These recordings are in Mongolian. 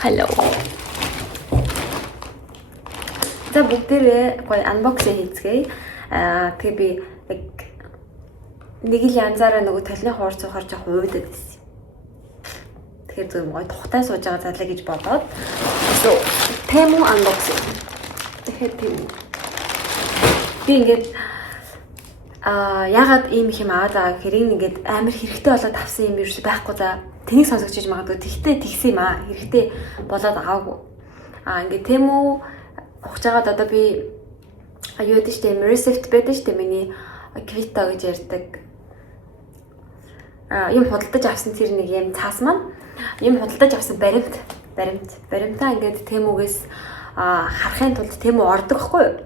Hello. За бүгдээрээ гоё unboxing хийцгээе. Тэгээ би нэг л янзаараа нөгөө талны хоор цохоор жоохон уудаг гэсэн. Тэгэхээр зөв гоё тухтай сууж байгаа залаа гэж бодоод Temu unboxing. Тэгэхээр би ингээд ягаад ийм их юм аваад байгаа гэхээр ингээд амар хэрэгтэй болоод авсан юм ерөөсөй байхгүй за тэнийг сонсогч магадгүй тэгтээ тэгсэн юм аа хэрэгтэй болоод аваагүй. Ингээд Temu ухаж байгаад одоо би юу гэдэг чинь recipe байдаг шүү дээ миний Kvito гэж ярьдаг. Юм худалдаж авсан тэр нэг юм цаас маань юм худалдаж авсан баримтаа ингээд Temuгээс харахын тулд Temu ордог хгүй юу?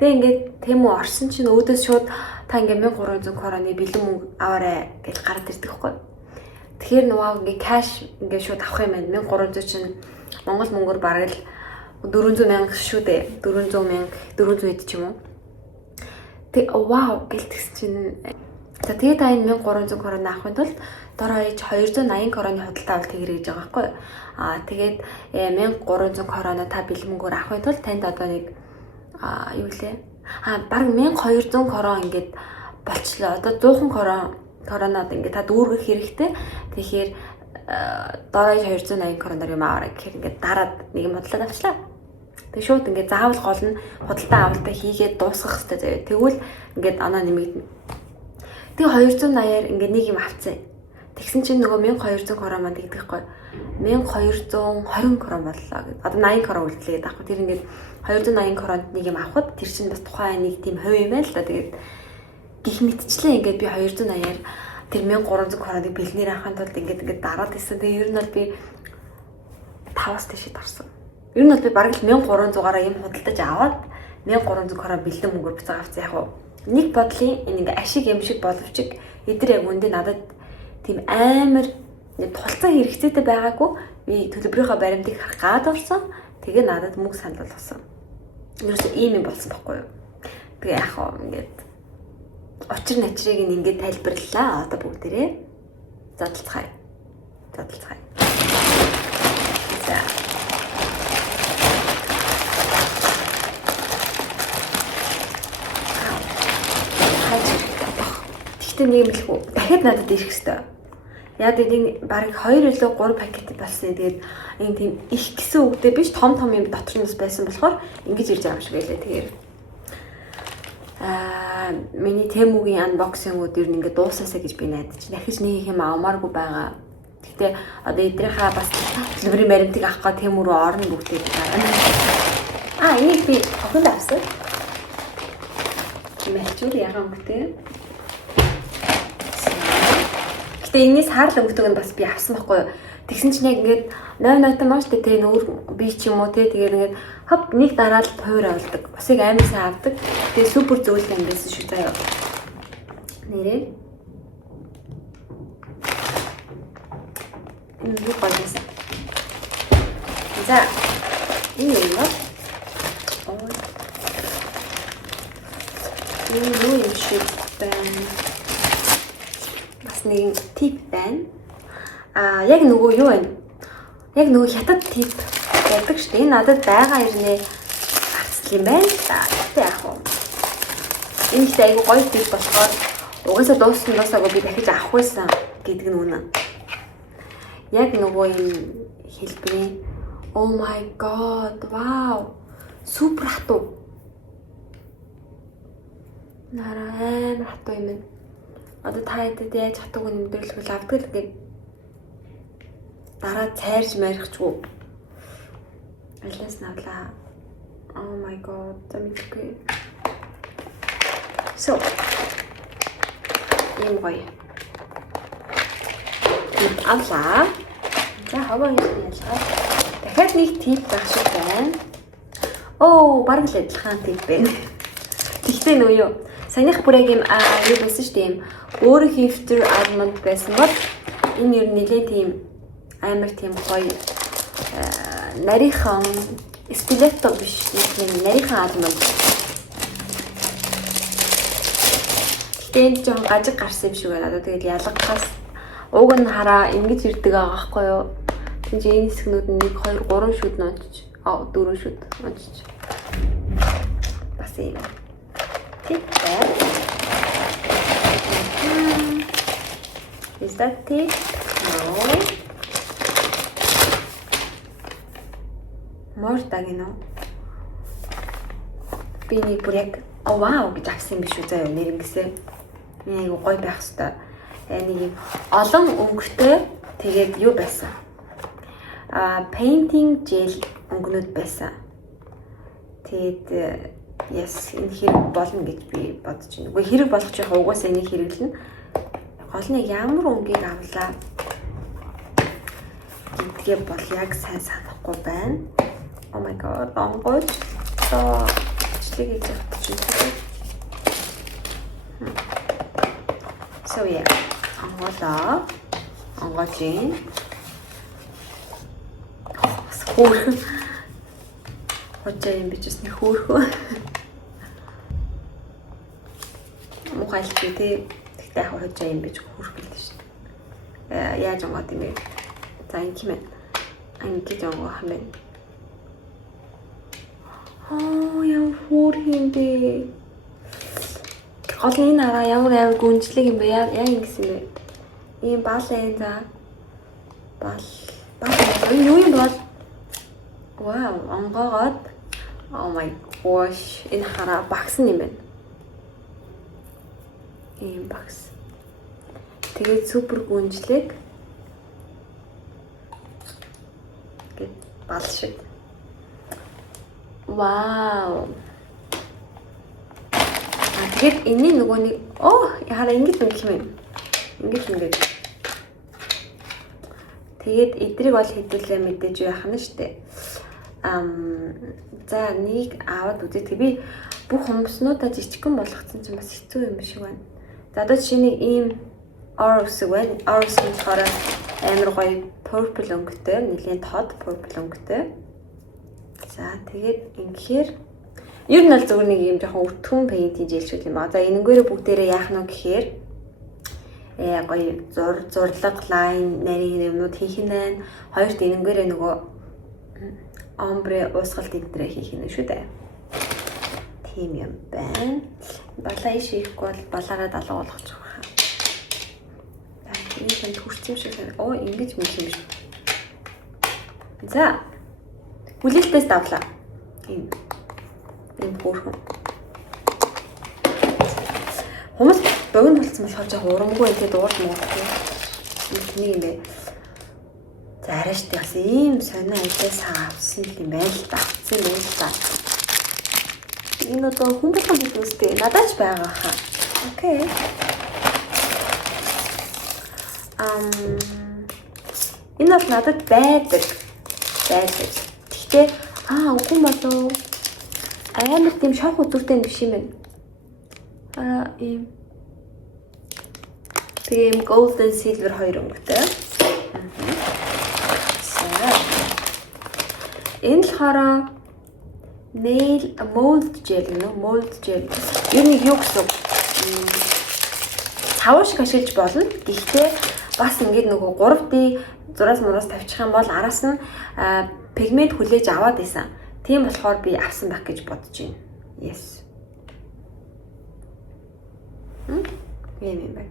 Тэгээ ингээд Temu орсон чинь өөдөөс шууд та ингээд 1300 короны бэлэн мөнгө аваарай гэж гараад ирдэг хгүй юу? Тэгэхээр нөгөө ингээд кэш ингээд шууд авах юм байна. 1300 чинь Монгол мөнгөөр бараг л 400 мянга шүү дээ. 400 мянга 400 хэд ч юм уу. Тэг вау гэлтгсэн чинь за тэгээд та энэ 1300 корон авахын тулд дор хаяж 280 короны худалдаа авалт хийгэрэй гэж байгаа байхгүй юу? Тэгээд 1300 короно та бэлэн мөнгөөр авахын тулд танд одоо нэг юу лээ? Бараг 1200 корон ингээд болчлоо. Одоо 100 коронод ингээд та дүүргэх хэрэгтэй. Тэгэхээр дор хаяж 280 короноор юм аваарай гэхээр ингээд дараад нэг юм худалдаа авчлаа. Тэг шууд ингээд заавал гол нь худалдаа авалтаа хийгээд дуусгах хэрэгтэй заяа. Тэгвэл ингээд анаа нэмэгдэнэ. Тэг 280-аар ингээд нэг юм авцсан. Тэгсэн чинь нөгөө 1200 корон манд гэдэгхгүй. 1220 корон боллоо гэд. Одоо 80 корон үлдлээ таахгүй. Тэр ингээд 280 коронд нэг юм авахд тэр чинь бас тухайн нэг тийм хувь юм байл л да. Тэгээд гих мэтчлээ ингээд би 280-аар тэр 1300 короныг бэлнээр авахын тулд ингээд дараад ирсэн. Тэгээ ер нь бол би 5-аас тийшээ тарсан. Ер нь бол би бараг л 1300-аараа юм худалдаж аваад 1300 корон бэлдэн мөнгөөр буцаа авсан яг уу. Нэг бодлын энэ ингээ ашиг юм шиг боловч эдэр яг үндэ надад тийм амар тулцаа хэрэгцээтэй байгаагүй. Би төлбөрийнхөө баримтыг гаргаад орсон. Тэгээ надад мөнгө санал болгосон. Ерөөсөө ийм юм болсон байхгүй юу? Тэгээ яг уу ингээд учир начрыг ингээд тайлбарлалаа. Одоо бүгдээрээ задлцгаая. За Тэгтээ нэг юм хэлэхгүй. Дахиад надад ирэх хэвээр. Яг энэ бараг 2 илүү 3 пакет болсон. Тэгээд энэ тийм их гэсэн үгтэй биш том юм дотор нь байсан болохоор ингэж ирж байгаа юм шиг байлаа. Тэгэхээр миний Temuгийн unboxing-ууд ер нь ингэ дуусаасаа гэж би найдаж. Дахиж нэг юм авмааргүй байгаа. Гэхдээ одоо эдрийнхаа бас төлбөрийн баримтыг авах га Temu руу орно бүгдээ байгаа. Энийг би охинд авсан. Мэлчүүд ягаан өнгөтэй. Гэтэ энэс хаалт өнгөтэйг нь бас би авсан байхгүй юу. Тэгсэн чинь яг ингээд 8 маш тэ нүүр би ч юм уу тэ тэгээд ингээд хоп нэг дараад хувир авдаг. Усыг амар сайн авдаг. Тэгээ супер зөвлөл юм байсан шүү заяа. Нэрээ. Энэ юу байсан. За энэ юм ба. Энэ юу шиг байна. Бас нэг тип байна. Яг нөгөө юу байна? Яг нөгөө хятад тип байдаг шүү дээ. Энэ надад байгаа ирнэ авцал юм байна. Тэгтээ яах вэ? Энэ ихтэй айгу гоё тип болохоор угаасаа дуусаагүй би дахиж авах байсан гэдэг нь үнэн. Яг нөгөө юм хэлбэрийн Oh my god. Wow. Супер хатуу. Амар хатуу юм. Одоо та хэд яаж хатууг нэмдэрлэх авдаг л гээд дараа цайрж марихчгүй. Алаас навлаа. Oh my god. Замигүй. So. Ийм гоё. Авлаа. За хаваа ялгаа. Дахиад нэг тип байх шиг байна. Бараг л адилхан тип байна. Тэгтээ нөө юу? Саяных бүр яг юм юу байсан шүү дээ юм. Өөр хифтер almond байсан бол энэ ер нь нэлээд тийм амар тийм гоё нарийнхан стилетто биш нэг нарийнхан almond. Тэгтээ энэ жоохон гажиг гарсан юм шиг байна. Одоо тэгэл ялгахаас уг нь хараа ингэж ирдэг байгаа байхгүй юу? Тэгсэн чинь энэ хэсгнүүд нь 1 2 3 шүд нончиж. 4 шүд нончиж. Бас юм. Тик. Is that thick? No. More тагino. Би нэг бүр яг вау гэж авсан юм биш үү заяа нэрнгэсээ. Нэг гоё байх хэвээр. Нэг юм олон өнгөтэй тэгээд юу байсан? Painting gel өнгөнүүд байсан. Тэгээд yes энэ хэрэг болно гэж би бодож байна. Үгүй хэрэг болгож байгаа угаасаа энийг хэрэглэнэ. Гол нь ямар өнгийг авлаа гэдгээ бол яг сайн санахгүй байна. Oh my god, онгойч. Члэг хийж чадчих. So yeah. Онгойч. Хөөрхөн. Хожаа юм бич бас нэг хөөрхөн. Мухайлт тий. Тэгтээ хожаа юм бич хөөрхөн л шүү дээ. Яаж онгоод юм бэ? За ингэ юм. Ингэ онгоо хэмээн. Яа хөөрхөн бэ. Гол энэ араа ямар гүнжлэг юм бэ? Яг ингэсэн бэ? Ийм баалаа за. Баал юу юм бол? Wow, онгоогоод oh my gosh, энэ хараа багс юм байна. Ийм багс. Тэгээд супер гүнжлэг. Гэт бал шиг. Wow. Тэгээд энэ нөгөө нэг хараа ингэж юм юм. Ингэж. Тэгээд эдрийг бол хэдүүлээ мэдээж яах нь штэ. За нэг аваад үзээ. Тэг би бүх хумснуудаа жижигхэн болгоцсон чинь бас хэцүү юм шиг байна. За одоо жишээ нь ийм Oros байна. Oros-ын болохоор амар гоё purple өнгөтэй, нэлийн тод purple өнгөтэй. За тэгээд ингэхээр ер нь бол зөвхөн нэг юм жоохон өртгөн paint-ийн жийлшгүй юм ба. За энэнгээрээ бүгдээрээ яах нь гэхээр гоё зурлаг лайн нарийн юмнууд хийх нь байна. Хоёрт энэнгээрээ нөгөө ombre уусгалт энтрэ хийх нь шүү дээ. Тийм юм байна. Балаа иш хийхгүй бол балаараа далуу болгочих واخа. За энэ төрсөн шиг ингэж мэл юм шиг. За бүлээлтээс давлаа. Энэ хөөрхөн. Хүмүүс богино болцсон болохоор жоо урамгүй тэгээд уурд муудаг. Нэг юм бэ. За арайш бас ийм сонио ажлаас авсан юм байна л да. Авсан юм л да. Энэ одоо хүн болгон зүйлстэй надад ч байгаа хаа. Окей. Энэ бол надад байдаг. Гэхдээ үгүй болоо. Амар тийм шавх үзүүртэй биш юм байна. Ийм. Тийм golden silver хоёр өнгөтэй. Энэ болохоор nail mold gel mold gel. Юу нэг юу гэсэн цавуу шиг ашиглаж болно. Гэхдээ бас ингээд нөгөө 3D зураас мураас тавьчих юм бол араас нь пигмент хүлээж аваад исэн. Тийм болохоор би авсан байх гэж бодож байна. Yes. Юм байна.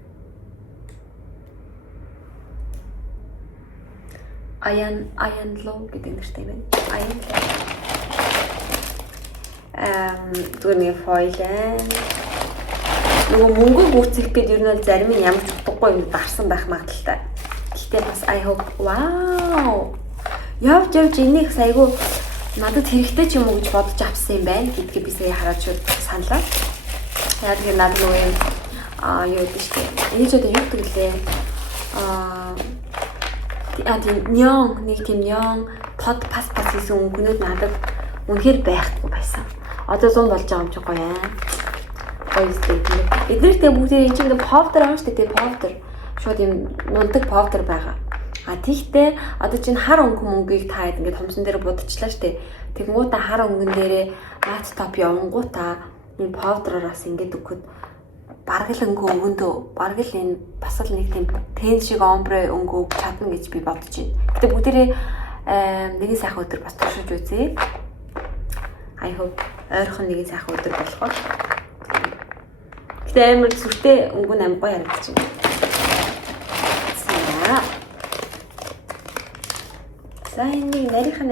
Ayan Low гэдэг нэртэй байна. Ayan. Түүний foil. Нөгөө мөнгө гүцэх гээд ер нь зарим нь ямар ч утгагүй юм дарсан байх магадaltaй. Гэхдээ бас I hope wow. Явж энийг айгу надад хэрэгтэй ч юм уу гэж бодож авсан юм байна гэдгийг би сая хараад шууд саналаа. Яг тэр надад нөгөө юм юу гэдэг чинь. Энэ ч одоо юу гэрлээ. Тийм нэг тийм neon под пас хийсэн өнгөнүүд надад үнэхээр байхгүй байсан. Одоо 100 болж байгаа юм чи гоё аа. Гоё сте. Эднэртэй бүгдээ энэ чинь powder ааш тэ powder. Шууд юм нундаг powder байгаа. Тиймээ одоо чинь хар мөнгийг та ингээд хомсон дээр будчихлаа штэ. Тэгмгүүтээ хар өнгөн дээрээ matte top явангуудаа энэ powder-оос ингээд өгөхөд баргал өнгөндөө баргал энэ бас л нэг тийм тэн шиг ombre өнгө чадна гэж би бодож байна. Гэтэ бүгдээрээ Нэгэн сайхан өдөр бас туршиж үзье. I hope ойрхон нэгэн сайхан өдөр болох. Гэтэ амар сүртэй өнгөн амар гоё харагдаж байна. За энэ нарийнхан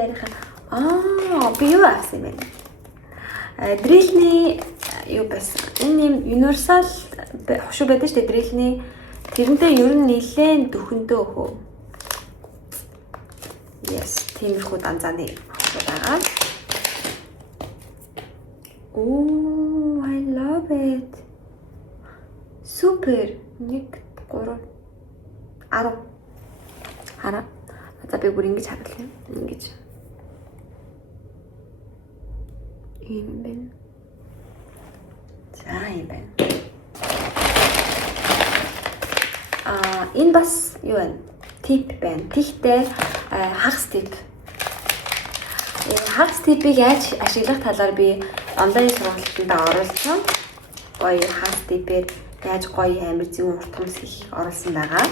би юу авсан юм бэ? Дрилний юу байсан? Энэ юм universal хошуу байдаг шүү дээ дрилний. Тэрнтэй ер нь нэлээд дөхөндөө хөө. Yes, тиймэрхүү данзааны хошуу байгаа. Oh, I love it. Супер. 1 3 10. Хараа. За би бүр ингэж харуулъя. Ингэж. Ийм байна. За ийм байна. Энэ бас юу вэ? Тип байна. Тэгтээ хагас тип. Хагас типийг яаж ашиглах талаар би онлайн сургалтанд оруулсан. Гоё хагас типээр яаж гоё амир зүүн урт хумс хийх оруулсан байгаа.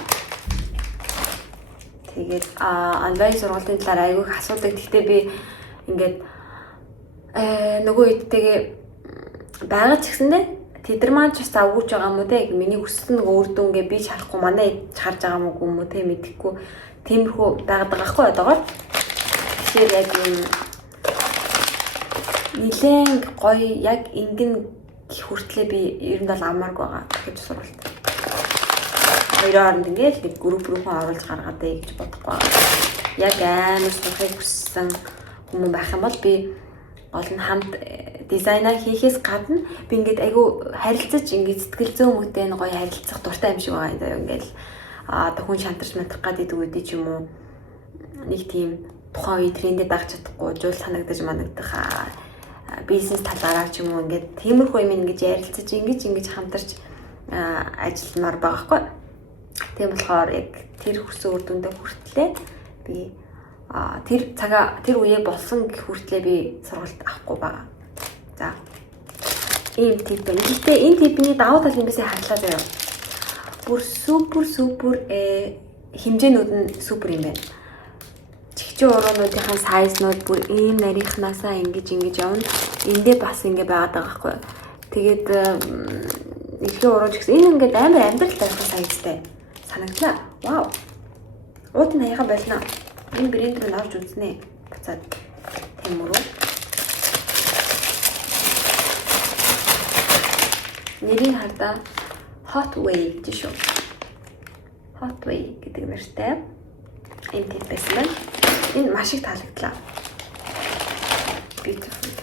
Тэгээд онлайн сургалтын талаар айгүйх асуудаг. Гэхдээ би ингээд нөгөө үедтэйгээ байгаа ч гэсэндээ тэд нар маань ч бас авгууж байгаа юм уу те. Миний хүссэн нөгөө үр дүнгээ би шалахгүй манай харж байгаа юм уу те мэдэхгүй. Тиймэрхүү байгаад байгаа хгүй одоогоор. Тэгэхээр яг юм нилээн гоё яг ингэн хүртлээ би ер нь бол амаарг байгаа гэж сурвалт. Хоёроор ингээд нэг групп руухан оруулж гаргаад ээ гэж бодохгүй байгаа. Яг амар сурахыг хүссэн хүмүүс байх юм бол би гол нь хамт дизайнаа хийхээс гадна би ингээд айгу харилцаж ингээд сэтгэл зүйн хүмүүстэй гоё харилцах дуртай юм шиг байгаа юм даа ингээд хүн шантарч матрах гэдэг үедээ ч юм уу нэг тийм тухайн үе трендээ дагч чадахгүй жуул санагдаж манагдах бизнес талаараа ч юм уу ингээд тиймэрхүү юм ингэж ярилцаж ингэж хамтарч ажилламаар байгаа хгүй. Тийм болохоор яг тэр хүссэн үр дүндээ хүртлээ би тэр үеэ болсон гэх хүртлээ би сургалт авахгүй байгаа. За. Ийм тип байна. Гэхдээ энэ типний давуу тал юмсаа харлаа заяа. Бүр супер хэмжээнүүд нь супер юм байна. Чихчэн уруунуудынхаа сайзнууд бүр ийм нарийнхнаасаа ингэж явна. Эндээ бас ингэ байгаад байгаа хгүй. Тэгээд ихэнх урууч гэсэн энэ ингээд амар амьдралтай сайзтай санагдлаа. Вау. Уут нь хаяхан болно. Энэ брэнд рүү орж үзнэ. Буцаад тэмүрүү. Нэрийг хардаа Hot Way гэж шүү. Hot Way гэдэг нэртэй. Энэ тип байсан байна. Энэ маш их таалагдлаа. Beautiful.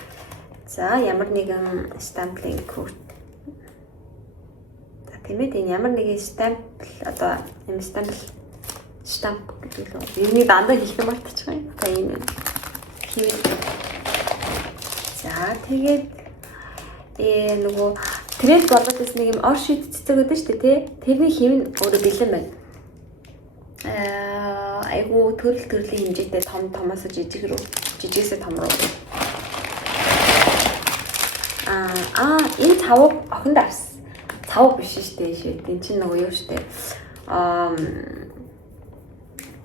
За ямар нэгэн стамплинг код. За тиймээд энэ ямар нэгэн стампл одоо юм штамп гэдэг л үү. Энийг дандаа хийх юм болчихгоо. За ийм юм. За тэгээд нөгөө тренд болоод бас нэг юм оршид цэцэг гэдэг шүү дээ тий. Тэрний хэв нь өөрөө бэлэн байна. Айгу төрлийн хэмжээтэй томоос жижигээс том руу. Энэ цавыг охинд авсан. Цав биш шүү дээ. Энэ чинь нөгөө юу шүү дээ.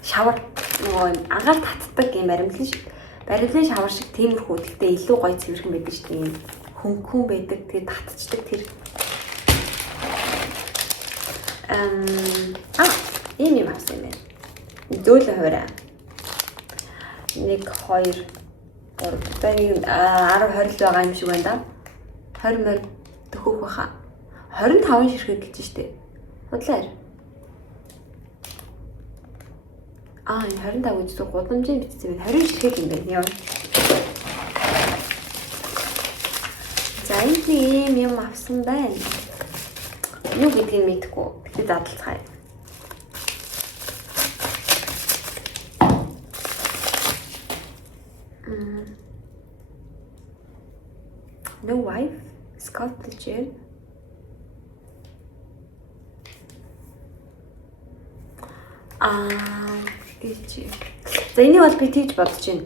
Шавар нөгөө агаар татдаг юм баримлын шавар шиг тиймэрхүү. Гэхдээ илүү гоё цэвэрхэн байдаг шүү дээ. Хөнгөн байдаг. Тэгээд татчихдаг тэр. Ийм юм авсан юм байна. Зөөлөн хуваарай. 1 2 3 10 20 байгаа юм шиг байна да. 20 мөр төхөх баха. 25 ширхэг гэлж штэ. Бодлоо. Энэ 25 гэж гудамжийн бичсэн юм. 20 ширхэг юм байна. Яа. За энэ юм авсан байна. Юу гэдгийг мэдэхгүй. Тэгтээ задлцгаая. No wife, sculpture. За энийг бол би тийж бодож байна.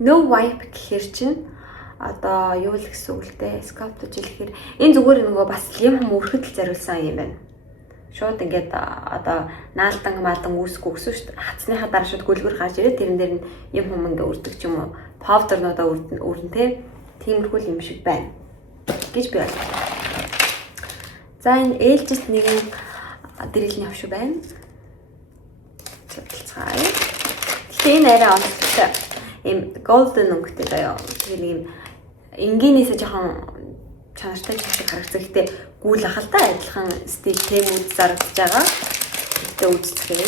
No wife гэхэр чинь одоо юу л гэсэн үг л дээ. Sculpture гэхээр энэ зүгээр нөгөө бас юм хүм өрхөдөл зориулсан юм байна. шууд ингээд одоо наалдан үүсэхгүй гэсэн шүү дээ. Хацсныхаа дараа шууд гөлгөр гарч ирээд тэрэн дээр нь юм хүм ингээд үрдэг ч юм уу. Повдернуудаа үрдэн тиймэрхүү юм шиг байна гэж би бодлоо. За энэ ээлжит нэгэн дэрэлний авшиг байна. Цэцгай. Гэтэ энэ арай онцгой. Ийм golden өнгөтэй заяа. Тэгээ нэг юм энгийнээсээ жоохон чанартай шиг харагдсан. Гэтэ гүйл ахалтай адилхан стил темүүд зарагдаж байгаа. Гэтэ үздэхээ.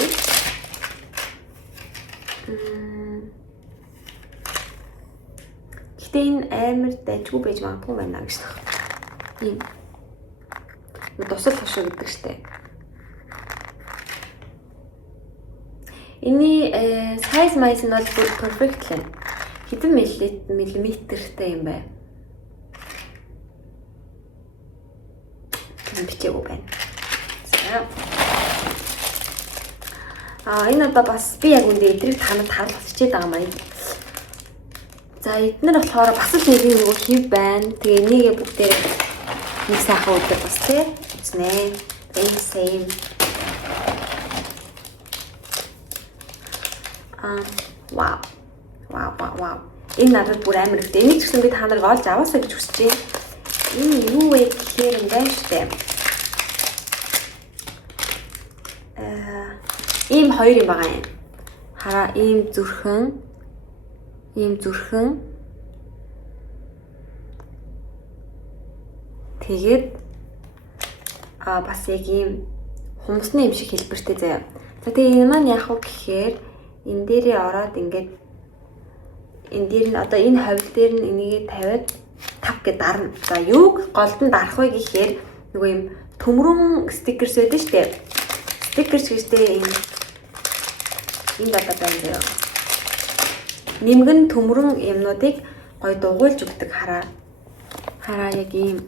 Гэтэ энэ амар дайггүй байж магадгүй байна гэж байна. Ийм тусал хошоо гэдэг штеп. Эний size mice нь бол бүр perfect л. Хэдэн миллиметртэй юм бэ? Бичээгүй байна. Энэ одоо бас би яг үндэ эдрийг танад харуулах хичээд байгаа маань. За эднэр болохоор бас л нэг нэг хив байна. Тэгээ энийгээ бүгдээ нэг сайхан өдөр бас тий. Үзнэ. Same. Wow. Энэ надад бүр амар ихтэй. Энийг ч гэсэн би та нарыг олж аваасаа гэж хүсэж байна. Энэ юу вэ гэхээр юм байна штэ. Ийм хоёр юм байгаа юм. Хараа ийм зүрхэн. Тэгээд бас яг ийм хумсны юм шиг хэлбэртэй заяа. За тэгээ энэ маань яах вэ гэхээр энэ дээрээ ороод ингээд энэ дээр нь одоо энэ хавь дээр нь энийгээ тавиад тав гэж дарна. За юуг голд нь дарах вэ гэхээр нөгөө юм төмрөн стикерс байдаг шүү дээ. Стикерс гэжтэй энэ одоо байна заяа. Нэмгэн төмрөн юмнуудыг гой дугуйлж өгдөг хараа. Хараа яг ийм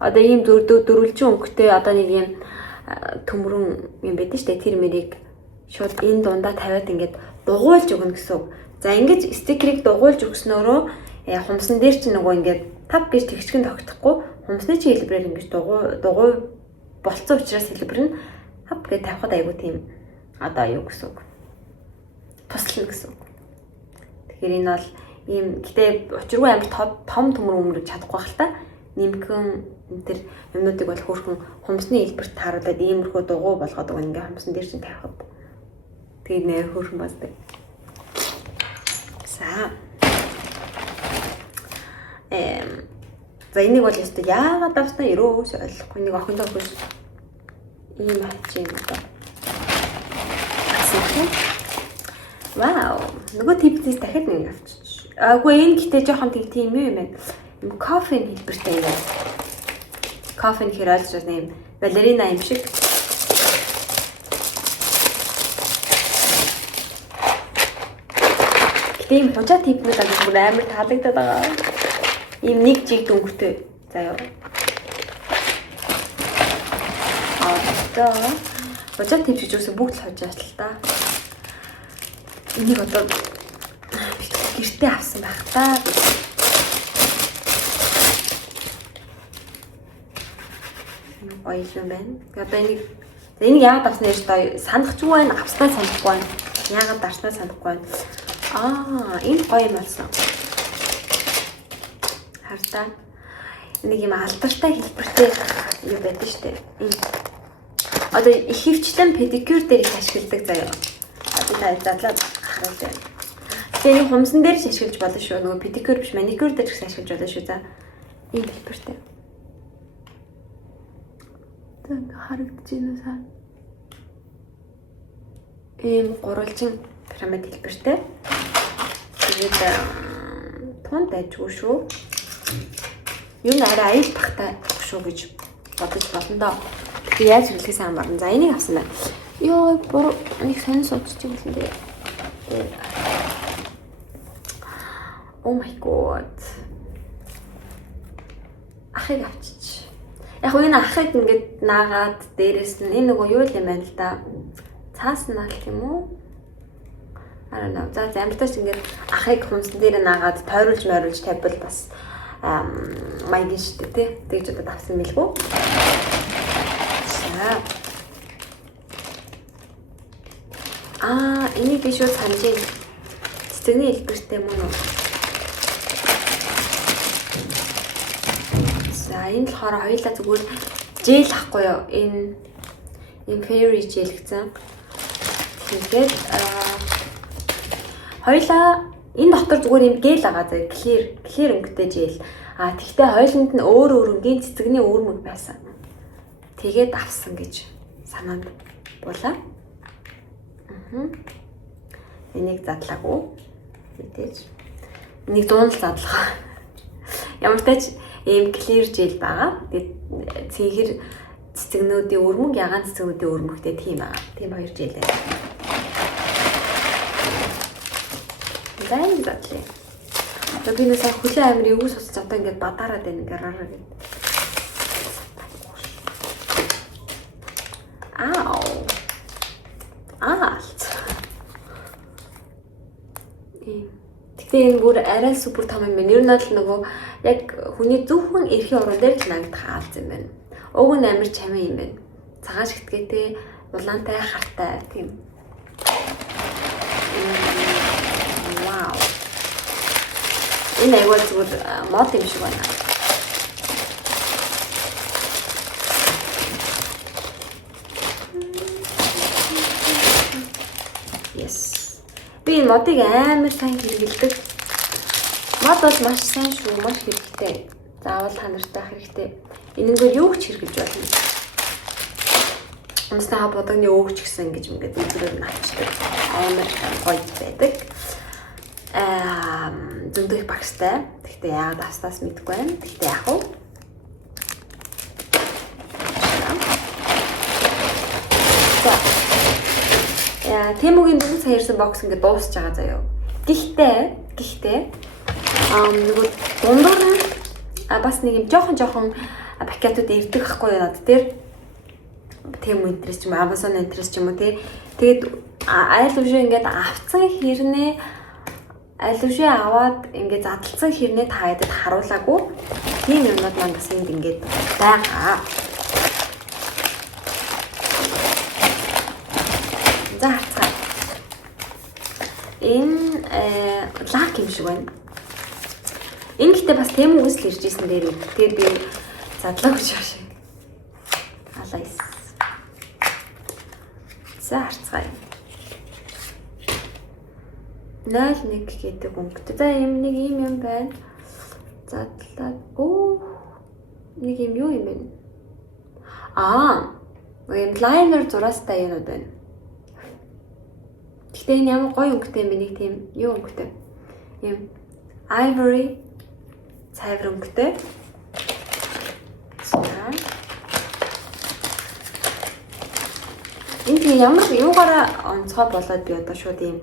одоо ийм дөрвөлжин өнгөтэй одоо нэг юм төмрөн юм байдаг шүү дээ. Тэр мэрийг шууд энэ дундаа тавиад ингээд дугуйлж өгнө гэсэн үг. За ингэж стикерийг дугуйлж өгснөөрөө хумсан дээр чинь нөгөө ингээд тав гэж тэгчгэн тогтохгүй хумсны чи хэлбэрээр ингэж дугуй болцсон учраас хэлбэр нь тав гэж тавихад айгу тийм одоо юу гэсэн үг. Туслана гэсэн үг. Тэгэхээр энэ бол ийм гэтээ учиргүй амар том төмөр өмөрөж чадахгүй байх л та. Нимхэн энэ төр юмнуудыг бол хөөрхөн хумсны хэлбэрт тааруулаад иймэрхүү дугуй болгоод байгаа ингээ хумсан дээр чинь тавихад. Тэгээд нэр хөөрхөн басдаг. За энийг бол ястаа яагаад авснаа ерөөс ойлгохгүй нэг охиндоо хөөс ийм хачи юм одоо. Вау, нөгөө типцээс дахиад нэг авчиж. Үгүй энэ гэтээ жоохон тийм юм байна. Юм кофе хэлбэртэй юм. Кофе хэрэлж байгаа юм. Балерина юм шиг. Тийм хунчаа типнүүд бүр амар таалагдаад байгаа. Ийм нэг жиг дөнгөртэй. За яа. Одоо хунчаа тип гэж юусэн бүгд л хожиж л та. Энийг одоо гэртээ авсан байх та. Ой юм байна. Одоо энийг яагаад авсан яаж та санахчгүй байна, авснаа санахгүй байна. Яагаад дарснаа санахгүй байна. Энэ гоё юм болсон. Хартаа. Нэг юм алдартай хэлбэртэй юу байдаг штэ. Одоо ихэвчлэн педикюр дээр их ашигладаг заяа. Одоо задлаад харуулж байна. Тэгээ нэг хумсан дээр ч ашиглаж болно шүү. Нөгөө педикюр биш, маникюр дээр ч ашиглаж болно шүү. За. Ийм хэлбэртэй. Тэг харагдаж байна уу саа? Ийм гурвалжин пирамид хэлбэртэй. Тэгээд тунд ажгүй шүү. Юу н арай аял бахтай шүү гэж бодож болно доо. Тэг яаж хэлэхээ сайн барна. За энийг авсан байна. Йоо буруу нэг сонь суудчих юм л дээ. Oh my god. Ахыг авчиж. Яг энэ ахыг ингээд наагаад дээрэс нь энэ нөгөө юу юм байна л да. Цаас наал юм уу? Аа за амтаас ингээд ахыг хумсан дээр наагаад тойруулж тавьбал бас маягийн штэ тий. Тэгж удаад авсан мэлгүй. За. энийг би шууд санаж байна. Цэцэгний хэлбэртэй мөн үү? За энэ болохоор хоёулаа зүгээр жээл ахгүй юу? Энэ fairy gel гэсэн. Тэгээд хоёулаа энэ дотор зүгээр юм гэл байгаа заа. Clear өнгөтэй жээл. Тэгтээ хоёуланд нь өөр өнгийн цэцэгний өөрмөг байсан. Тэгээд авсан гэж санаанд булаа. Энийг задлаагүй. Мэдээж. Энийг дуунал задлаа. Ямар тач ийм clear gel байгаа. Тэгээд цэнхэр цэцэгнүүдийн өрмөг, ягаан цэцэгнүүдийн өрмөгтэй тийм байгаа. Тийм хоёр gel байна. Зайн задлаа. Би нэсээ хүлэн амир эвгүй сонсож одоо ингээд бадараад байна гэраараа гэдэг. Тэгтээ энэ бүр арай супер том юм байна. Ер нь л нөгөө яг хүний зөвхөн эрхийн уран дээр л нагдах хаалц юм байна. Уг нь амир чамаа юм байна. Цагаан шигтгээтэй, улаантай, хартай тийм. Вау. Энэ айгуул зүгээр мод юм шиг байна. Yes. Би энэ модыг амар сайн хэрэглэдэг. Мод бол маш сайн шүү, маш хэрэгтэй. Заавал та нартай хэрэгтэй. Энэгээр юу ч хэрэглэж болно. Амстаа бодогны өөгч гэсэн ингэж ингээд үзрээр нь авчдаг. Амар гоё байдаг. Зөндөх багстай. Гэхдээ яагаад австаас мэдэхгүй байна. Гэхдээ яах вэ? Тэмүгийн дөрөв сая ирсэн бокс ингээд дуусч байгаа заяа. Гэхдээ нөгөө дундуур нь бас нэг юм жоохон пакетууд ирдэг хгүй юу над дээр. Тэм интерес ч юм Amazon интерес ч юм уу тий. Тэгээд айл үшээ ингээд авцсан хэрнээ айл үшээ аваад ингээд задлцсан хэрнээ та хэдэд харуулаагүй. Тийм юмнууд маань бас энд ингээд байгаа. За хацгаа. Энэ лак юм шиг байна. Энэ гэхдээ бас Тэмүгээс л ирж исэн дээр. Тэгээд би задлаа гэж байна. Алайс. За харцгаая. 01 гэдэг өнгөтэй. За нэг юм байна. Задлаа. Нэг юм бэ? Ийм лайнер зураастай юмуд байна. Гэхдээ энэ ямар гоё өнгөтэй юм бэ? Нэг тийм юу өнгөтэй. Ийм ivory цайвар өнгөтэй. Энд ямар юугаараа онцгой болоод би одоо шууд ийм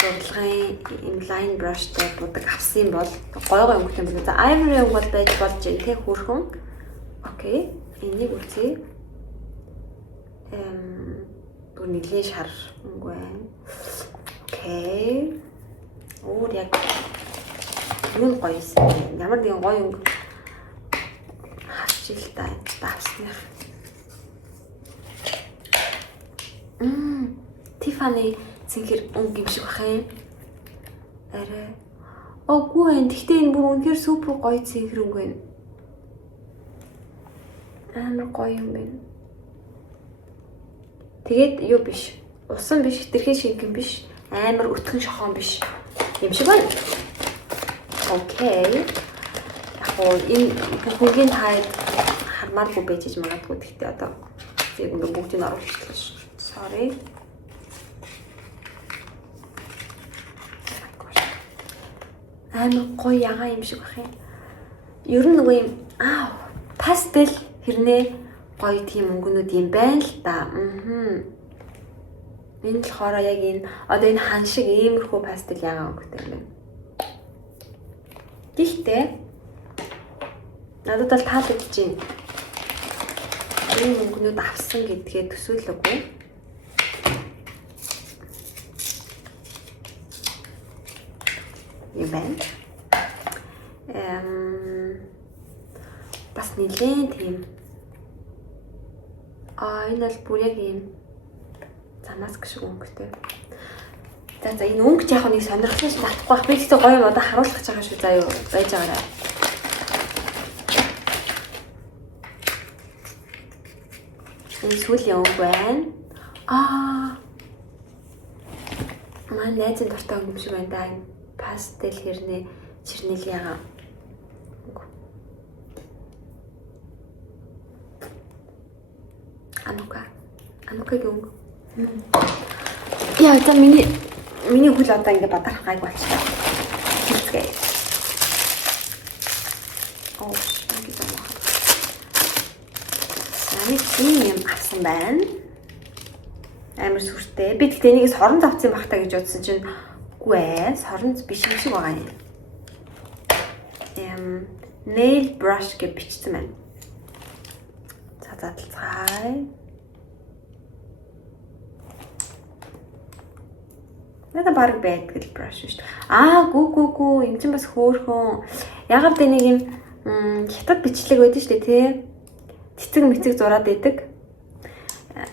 зурлагын ийм line brushтай будаг авсан бол гоё өнгөтэй юм байна. За ivory өнгө бол байж болж байна те хөөрхөн. Окей. Энийг үлцээ. Бүр нэлийн шар өнгө байна. Окей. Өөр яг юу гоё юм. Ямар нэгэн гоё өнгө харж ил та авсан юм. Tiffany цэнхэр өнгө юм шиг бах юм. Арай. Үгүй ээ. Гэхдээ энэ бүр үнэхээр супер гоё цэнхэр өнгө байна. Амар гоё юм байна. Тэгээд юу биш. Усан биш, хитрхи шингэн биш. Амар өтгөн шохон биш. Юм шиг байна. Окей. Яг энэ бүхнийг таад хармааргүй байж магадгүй. Гэхдээ одоо яг ингэ бүгдийг нь оруулчихлаа шүү. Sorry. Амар гоё ягаа юм шиг бах юм. Ер нь нөгөө юм пастел хэрнээ гоё тийм өнгөнүүд юм байна л да. Энэ болохоор яг энэ одоо энэ хан шиг иймэрхүү пастел ягаа өнгөтэй юм байна. Гэхдээ надад бол таалагдж байна. Энэ өнгөнүүд авсан гэдгээ төсөөлөөгүй. Юм байна. Бас нэлээд тийм. Энэ бол бүр яг юм Дамаск шиг өнгөтэй. За энэ өнгөч яг нэг сонирхолтой татахгүй байх. Би гэхдээ гоё юм одоо харуулах гэж байгаа шүү. За юу байж байгаарай. Энэ сүүлийн өнгө байна. Манай найзын дуртай өнгө юм шиг байна да. Пастел хэрнээ чернильяга. Анукагийн өнгө. Яа, за миний хөл одоо ингэ бадарах гайг болчихлоо. Хэлцгээ. Намайг юм авсан байна. Амар сүртэй. Би тэгтээ энийг соронд авсан байх та гэж бодсон чинь үгүй ээ, соронд биш юм шиг байгаа юм. Nail brush гэж бичсэн байна. За задлцгаая. Надад баг байдаг л brush шүү дээ. Гүү энэ чинь бас хөөхөн. Ягаад тэ нэг юм хятад бичлэг байдаг шүү дээ, тий. Цэцэг мэцэг зураад байдаг.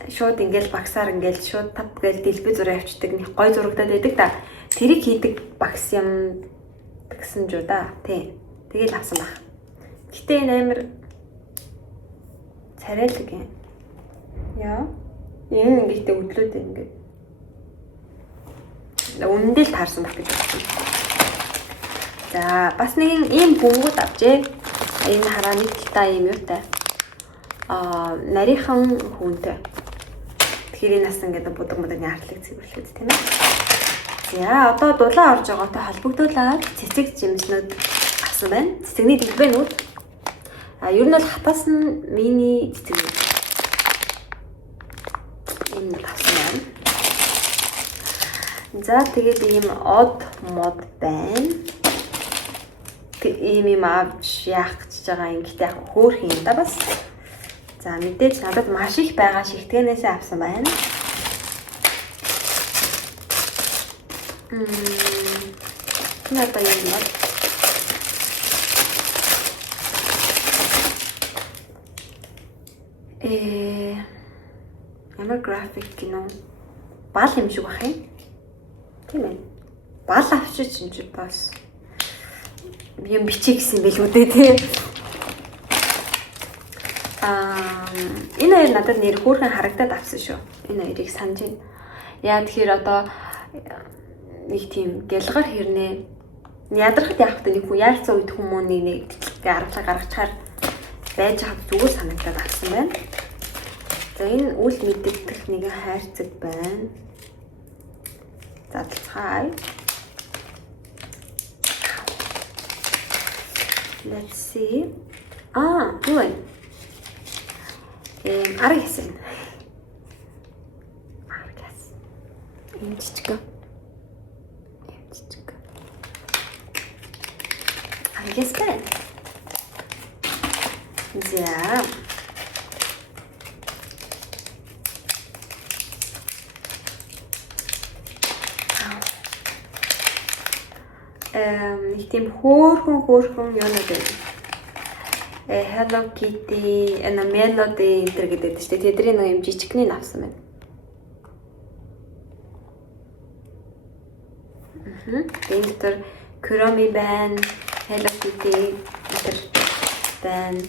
Шууд ингээл багсаар ингээл шууд тав гээл дэлбэ зураг авчдаг нэг гой зурагдаад байдаг да. Тэрийг хийдэг багс юм гэсэн жоо да. Тий. Тэгэл авсан баг. Гэтэ энэ амар царайлаг юм. Яа. Энэ ингэхдээ өдлөөд ингээд. Үнэндээ л таарсан баг гэж бодсон. За бас нэг ийм бөмбөг авчээ. Энэ хараа нэг талдаа ийм юутай. Нарийнхан хүнтэй. Тэгэхээр энэ нас ингээд будаг артлыг цэвэрлэхэд тийм ээ. За одоо дулаан орж байгаатай холбогдуулаад цэцэг жимснүүд авсан байна. Цэцэгний дэлбэнүүд. Ер нь бол хатаас нь мини цэцэгнүүд. Энэ авсан байна. За тэгээд ийм од мод байна. Ийм юм авч яах гэж байгаа юм. Гэтэ яг хөөх юм да бас. За мэдээж надад маш их байгаа шигтгэнээс авсан байна. Надад юм байна. Ямар график кино. Бал юм шиг бах юм. Тийм ээ. Бал авчиж юм чи бас. Юм бичиг гэсэн бэл үдээ тий. Энэ хоёр надад нэр хөөрхөн харагдаад авсан шүү. Энэ хоёрыг санаж байна. Яа тэгэхээр одоо нэг тийм гялгар хэрнээ ядрахад явах та нэг хүн яалцсан үед хүмүүний нэг аргалаа гаргачаар байж хад зүгээр санагдаад авсан байна. За энэ үл мэддэх нэг хайрцаг байна. Задлцгаая. Let's see. Юу вэ? Арга ясан. Арга ясан. Энэ чичгэн. Арга ясан. За. Нэг тийм хөөрхөн юунууд байна. Hello Kitty, Melody энэ гэдэг шүү дээ. Тэдний нэг юм жижигний авсан байна. Энэ дотор Kuromi байна, Hello Kitty энэ байна.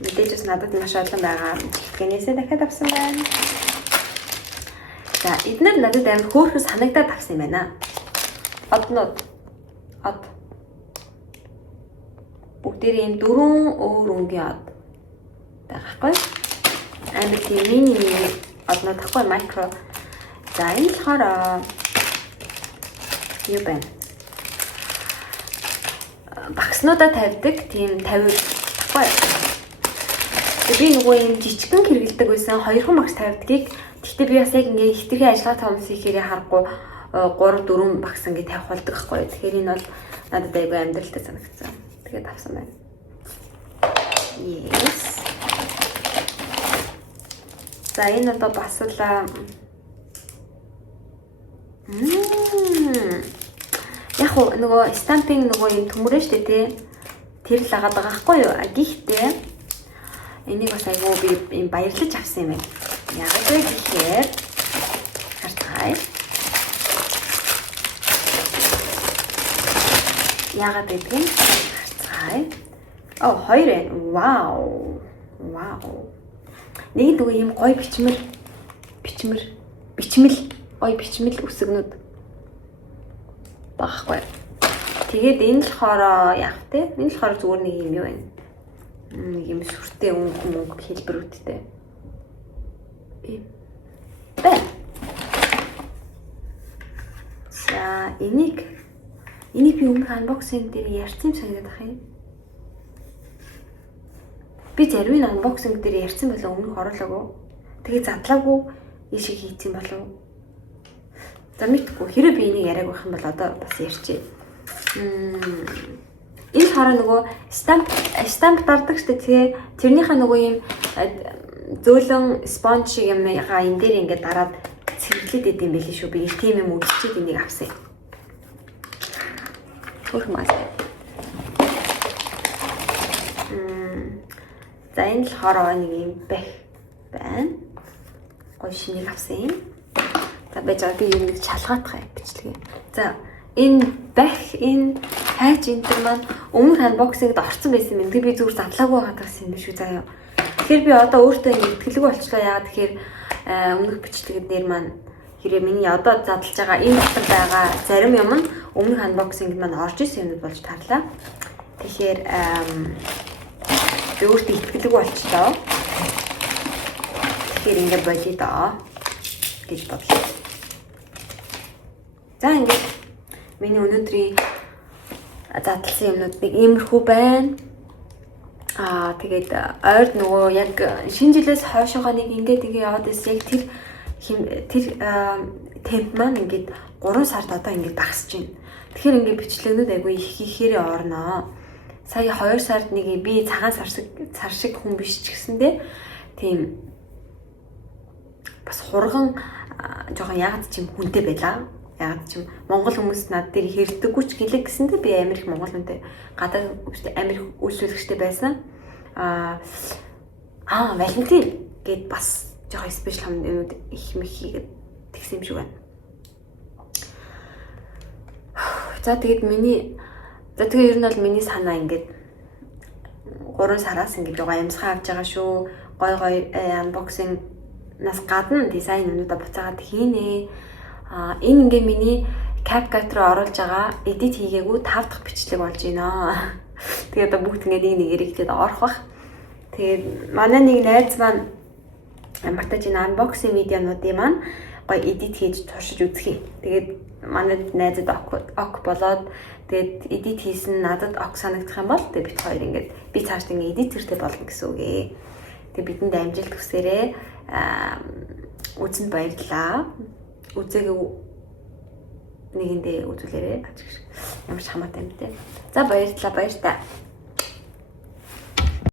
Мэдээж бас надад маш олон байгаа. Жижигнээсээ дахиад авсан байна. За, эдгээр надад амар хөөрхөн санагдаад авсан юм байна. Однууд. Бүгдээр ийм дөрвөн өөр өнгийн од байгаа байхгүй. Амар тийм мини однууд тахгүй микро. За энэ болохоор юу байна? Багснуудаа тавьдаг тийм 50 тахгүй. Би нөгөө юм жижигэн хэрэгэлдэг байсан 2 багс тавьдгийг. Гэхдээ би бас яг ингээ хитрхи ажиллагаа томс хийхээрээ харахгүй 3 4 багс ингээ тавих болдог байхгүй. Тэгэхээр энэ бол надад айгүй амьдралтай санагдсан. Тэгээд авсан байна. Yes. За энэ одоо бас л яг нөгөө стампинг нөгөө юм төмөрөө штэ тий. Тэр л агаад байгаа байхгүй юу? Гэхдээ энийг бас айгүй би юм баярлаж авсан юм байна. Яг л гэхээр харж яагаад гэдгийг харцгаая. Хоёр байна. Вау. Нэг дүү ийм гоё бичмэл үсгнүүд багхгүй. Тэгээд энэ л болохоор яах вэ? Энэ л болохоор зүгээр нэг юм юу байна. Нэг юм сүртэй өнгө хэлбэрүүдтэй. За энийг би өмнөх анбоксинг дээр ярьсан юм санагдаад байна. Би зарим нь анбоксинг дээр ярьсан болоо өмнөх оруулаагүй. Тэгээ задлаагүй ийшээ хийцэн болов. За мэдгүй хэрэв би энийг яриаг байх юм бол одоо бас ярьчих. Энэ хараа нөгөө стамп дардаг штэ тэгээ тэрнийхээ нөгөө юм зөөлөн спонж шиг юм энэ дээр ингээд дараад цэвэрлээд идэм байлээ шүү. Би тийм юм үзчихээд энийг авсан. Хөрх мас. За энэ л хороо нэг юм бэх байна. Гоё шинийг авсан юм. За байж байгаа би юм нэг шалгаадах юм бичлэгээ. За энэ бэх энэ хайч энэ төр маань өмнөх анбоксингд орсон байсан юм. Би зүгээр задлаагүй байгаа гэсэн юм шүү заяа. Тэгэхээр би одоо өөртөө ингэ итгэлгүй болчлоо. Яагаад тэгэхээр өмнөх бичлэгүүд дээр маань хэрэг миний одоо задлж байгаа энэ дотор байгаа зарим юм нь өмнөх анбоксингд маань орж исэн юмуд болж тарлаа. Тэгэхээр би өөртөө итгэлгүй болчлоо. Тэгэхээр ингэ болъё доо гэж бодлоо. За ингэ миний өнөөдрийн задлсан юмнууд нэг иймэрхүү байна. Тэгээд ойрд нөгөө яг шинэ жилээс хойшоогоо нэг ингээд яваад байсан. Яг тэр темп маань ингээд 3 сард одоо ингээд багасж байна. Тэгэхээр ингээд бичлэгнүүд айгүй их хийхээрээ орноо. Сая 2 сард нэг би цагаан цар шиг хүн биш ч гэсэндээ тийм бас хурган жоохон ягаад ч юм хүнтэй байлаа. Ягаад ч юм монгол хүмүүс над дээр хэрдэггүй ч гэлээ гэсэндээ би амар их монгол хүнтэй гадаа амар их үйлчлэгчтэй байсан. Валентин гэд бас жоохон спешиал юмнууд их мэх хийгээд тэгсэн юм шиг байна. За тэгээд ер нь бол миний санаа ингээд 3 сараас ингээд байгаа ямсгаа авч байгаа шүү. Гой анбоксинг нас гадна дизайн юмнуудаа буцаагаад хийнэ. Энэ ингээ миний CapCut руу оруулж байгаа edit хийгээгүй 5 дахь бичлэг болж байна. Тэгээд одоо бүгд ингээ нэг хэрэглээд орох бах. Тэгээд манай нэг найз маань монтаж энэ unboxing видеонуудын маань гоё edit хийж туршиж үзье. Тэгээд манай найзад ок болоод тэгээд edit хийсэн надад ок санагдах юм бол тэгээд бид хоёр ингээд би цааш ингээ editorтэй болно гэсэн үг ээ. Тэгээд бидэнд амжилт хүсээрээ үзэнд баярлалаа. Үзээгүй нэгэндээ үзүүлээрэй. Ямар ч хамаатай юм те. За баярлалаа баяр та.